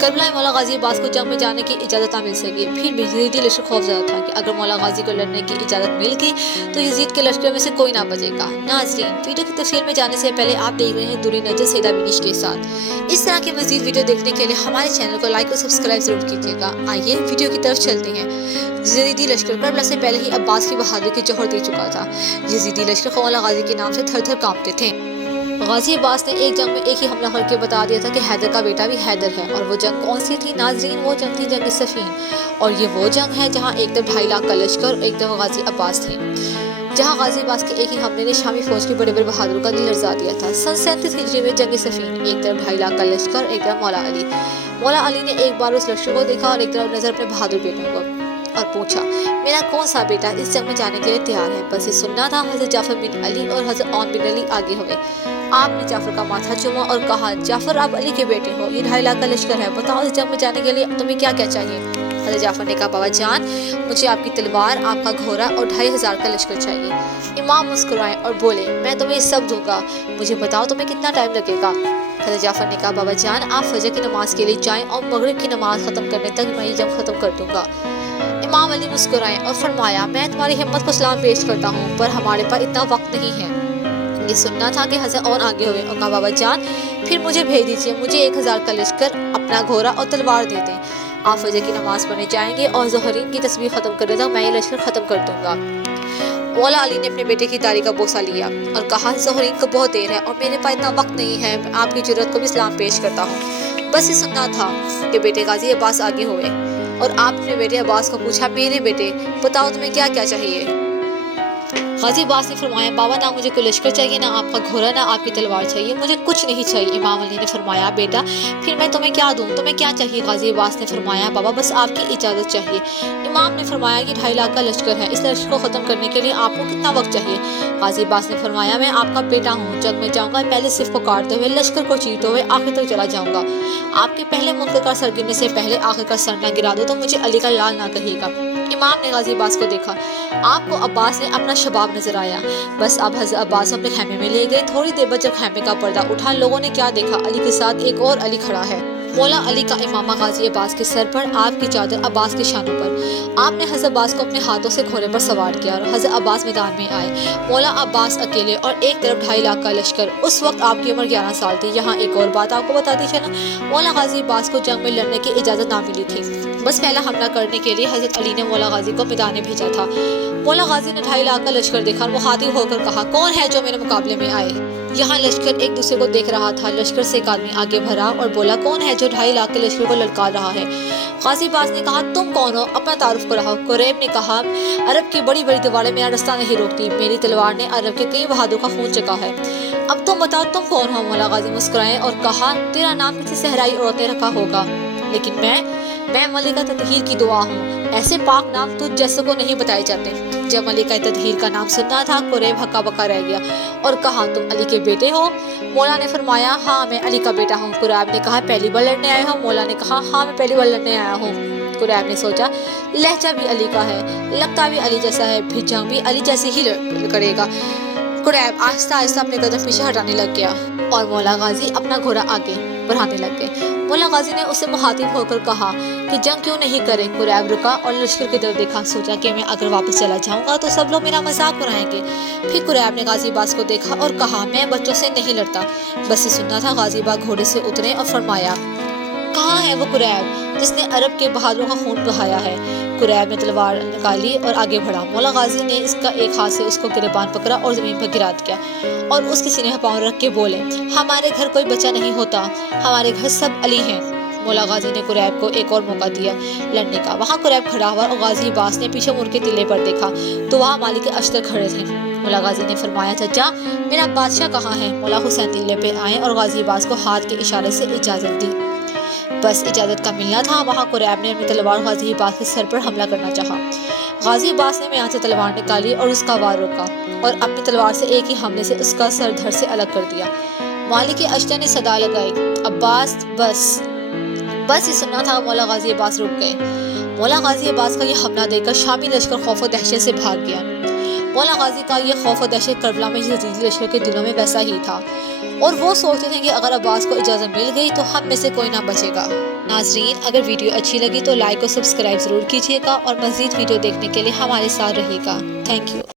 Karbala में मौला गाजी अब्बास को जंग में जाने की इजाज़त ना मिल सकी। फिर भी यजीदी लश्कर खौफजदा था कि अगर मौला गाजी को लड़ने की इजाज़त मिल गई तो यजीद के लश्कर में से कोई ना बचेगा। नाज़रीन, वीडियो की तफसील में जाने से पहले आप देख रहे हैं दूरी नजर सईदा बिनिश के साथ। इस तरह की मज़ीद वीडियो देखने के लिए हमारे चैनल को लाइक और सब्सक्राइब जरूर कीजिएगा। आइए वीडियो की तरफ चलते हैं। यजीदी लश्कर करबला से पहले ही अब्बास की बहादुरी की जौहर दे चुका था। यजीदी लश्कर मौला गाजी के नाम से थर थर कांपते थे। गाजी अब्बास ने एक जंग में एक ही हमला करके बता दिया था कि हैदर का बेटा भी हैदर है। और वो जंग कौन सी थी नाजरीन? वो जंग थी जंग सफ़ीन। और ये वो जंग है जहाँ एक तरफ 2.5 लाख का लश्कर और एक तरफ गाजी अब्बास थे, जहाँ गाजी अब्बास के एक ही हमले ने शामी फौज के बड़े बड़े बहादुरों का दिल लरजा दिया था। सन 37 हिजरी में जंग सफ़ीन, एक तरफ 2.5 लाख का लश्कर, एक तरफ मौला अली। मौला अली ने एक बार उस लश्कर को देखा और एक तरफ नजर अपने बहादुर बेटों को और पूछा, मेरा कौन सा बेटा इस जंग में जाने के लिए तैयार है? बस ये सुनना था। हज़रत जाफर बिन अली और हज़रत औन बिन अली आगे हुए। आपने जाफर का माथा चूमा और कहा, जाफर आप अली के बेटे हो, ये 2.5 लाख का लश्कर है, बताओ इस जंग में जाने के लिए तुम्हें क्या क्या चाहिए? हज़रत जाफर ने कहा, बाबा जान, मुझे आपकी तलवार, आपका घोड़ा और 2,500 का लश्कर चाहिए। इमाम मुस्कुराए और बोले, मैं तुम्हें सब दूंगा, मुझे बताओ तुम्हें कितना टाइम लगेगा? हज़रत जाफर ने कहा, बाबा जान, आप फजर की नमाज के लिए जाएं और मगरिब की नमाज ख़त्म करने तक मैं ये जंग ख़त्म कर दूंगा। इमाम अली मुस्कुराए और फरमाया, मैं तुम्हारी हिम्मत को सलाम पेश करता हूँ, पर हमारे पास इतना वक्त नहीं है। ये सुनना था कि हज़रत और आगे हुए और कहा, बाबा जान, फिर मुझे भेज दीजिए, मुझे 1,000 का लश्कर, अपना घोड़ा और तलवार दे दें। आप फजर की नमाज पढ़ने जाएंगे और ज़ोहरीन की तस्बीह ख़त्म करने तक मैं ये लश्कर ख़त्म कर दूंगा। मौला अली ने अपने बेटे की दाढ़ी का बोसा लिया और कहा, ज़ोहरीन को बहुत देर है और मेरे पास इतना वक्त नहीं है, मैं आपकी ज़रूरत को भी सलाम पेश करता हूँ। बस ये सुनना था कि बेटे गाजी अब्बास आगे हुए और आपने बेटे अब्बास को पूछा, मेरे बेटे बताओ तुम्हें क्या क्या चाहिए? गाजी अब्बास ने फरमाया, बाबा ना मुझे कोई लश्कर चाहिए, ना आपका घोड़ा, ना आपकी तलवार चाहिए, मुझे कुछ नहीं चाहिए। इमाम अली ने फरमाया, बेटा फिर मैं तुम्हें क्या दूं, तुम्हें क्या चाहिए? गाजी अब्बास ने फरमाया, बाबा बस आपकी इजाज़त चाहिए। इमाम ने फरमाया कि 2.5 लाख का लश्कर है, इस लश्कर को ख़त्म करने के लिए आपको कितना वक्त चाहिए? गाजी अब्बास ने फरमाया, मैं आपका बेटा हूँ, जब मैं जाऊँगा पहले सिर्फ को काटते हुए, लश्कर को चीरते हुए आखिर तक चला जाऊँगा। आपके पहले मुल्क का सर गिरने से पहले आखिर का सर न गिरा दो तो मुझे अली का लाल ना कहिएगा। इमाम ने गाजी अब्बास को देखा, आपको अब्बास ने अपना शबाब नजर आया। बस अब हज़रत अब्बास अपने खैमे में ले गए। थोड़ी देर बाद जब खैमे का पर्दा उठा, लोगों ने क्या देखा, अली के साथ एक और अली खड़ा है। मौला अली का इमामा गाजी अब्बास के सर पर, आपकी चादर अब्बास के शानों पर। आपने हज़रत अब्बास को अपने हाथों से घोड़े पर सवार किया और हज़रत अब्बास मैदान में आए। मौला अब्बास अकेले और एक तरफ 2.5 लाख का लश्कर। उस वक्त आपकी उम्र 11 साल थी। यहाँ एक और बात आपको बताती चलूं, मौला गाजी अब्बास को जंग में लड़ने की इजाज़त ना मिली थी। बस पहला हमला करने के लिए हज़रत अली ने मौला गाजी को मैदान में भेजा था। मौला गाजी ने 2.5 लाख का लश्कर देखा और मुखातिब होकर कहा, कौन है जो मेरे मुकाबले में आए? यहाँ लश्कर एक दूसरे को देख रहा था। लश्कर से एक आदमी आगे भरा और बोला, कौन है जो 2.5 लाख के लश्कर को ललकार रहा है? गाजी अब्बास ने कहा, तुम कौन हो, अपना तारुफ कराओ। कुरैब ने कहा, अरब की बड़ी बड़ी दीवारें मेरा रास्ता नहीं रोकती, मेरी तलवार ने अरब के कई बहादुर का खून चखा है। अब तुम बताओ तुम कौन हो? मौला गाजी मुस्कुराए और कहा, तेरा नाम किसी सहराई औरत ने रखा होगा, लेकिन मैं मलिका ततहीर की दुआ हूँ। ऐसे पाक नाम तुझ जैसे को नहीं बताए जाते। जब मलिका ततहीर का नाम सुनना था, कुरैब हक्का बक्का रह गया और कहा, तुम अली के बेटे हो? मौला ने फरमाया, हाँ मैं अली का बेटा हूँ। कुरैब ने कहा, पहली बार लड़ने आए हो? मौला ने कहा, हाँ मैं पहली बार लड़ने आया हूँ। कुरैब ने सोचा, लहजा भी अली का है, लगता भी अली जैसा है, फिर जंग भी अली जैसे ही करेगा। कुरैब आहिस्ता आहिस्ता अपने कदम पीछे हटाने लग गया और मौला गाजी अपना घोड़ा आगे बढ़ाने लग गए। मौला गाजी ने उससे मुखातिब होकर कहा कि जंग क्यों नहीं करे? कुरैब रुका और लश्कर की तरफ देखा। सोचा कि मैं अगर वापस चला जाऊंगा तो सब लोग मेरा मजाक उड़ाएंगे। फिर कुरैब ने गाजी अब्बास को देखा और कहा, मैं बच्चों से नहीं लड़ता। बस ये सुनना था। गाजी अब्बास घोड़े से उतरे और फरमाया, कहाँ है वो कुरैब जिसने अरब के बहादुरों का खून बहाया है? कुरैब ने तलवार निकाली और आगे बढ़ा। मौला गाजी ने इसका एक हाथ से उसको गिरबान पकड़ा और ज़मीन पर गिरा दिया और उसके सीने पर पाँव रख के बोले, हमारे घर कोई बच्चा नहीं होता, हमारे घर सब अली हैं। मौला गाजी ने कुरैब को एक और मौका दिया लड़ने का। वहाँ कुरैब खड़ा हुआ और गाजी अब्बास ने पीछे मुड़ के टिल्ले पर देखा तो वहाँ मालिक अश्तर खड़े थे। मौला गाजी ने फरमाया, चाचा मेरा बादशाह कहाँ है? मौला हुसैन टिल्ले पे आए और गाजी अब्बास को हाथ के इशारे से इजाज़त दी। बस इजाज़त का मिलना था। वहाँ कुरैब ने अपनी तलवार गाजी अब्बास के सर पर हमला करना चाहा। गाजी अब्बास ने यहाँ से तलवार निकाली और उसका वार रोका और अपनी तलवार से एक ही हमले से उसका सर धड़ से अलग कर दिया। मालिक अश्तर ने सदा लगाई, अब्बास बस ये सुनना था। मौला गाजी अब्बास रुक गए। मौला गाजी अब्बास का ये हमला देखकर शामी लश्कर खौफ और दहशत से भाग गया। मौला गाजी का ये खौफ और दहशत करबला में यजीदी लश्कर के दिलों में वैसा ही था। اور وہ سوچتے تھے کہ اگر عباس کو اجازت مل گئی تو ہم میں سے کوئی نہ بچے گا۔ ناظرین، اگر ویڈیو اچھی لگی تو لائک اور سبسکرائب ضرور کیجیے گا اور مزید ویڈیو دیکھنے کے لیے ہمارے ساتھ رہیے گا۔ Thank you.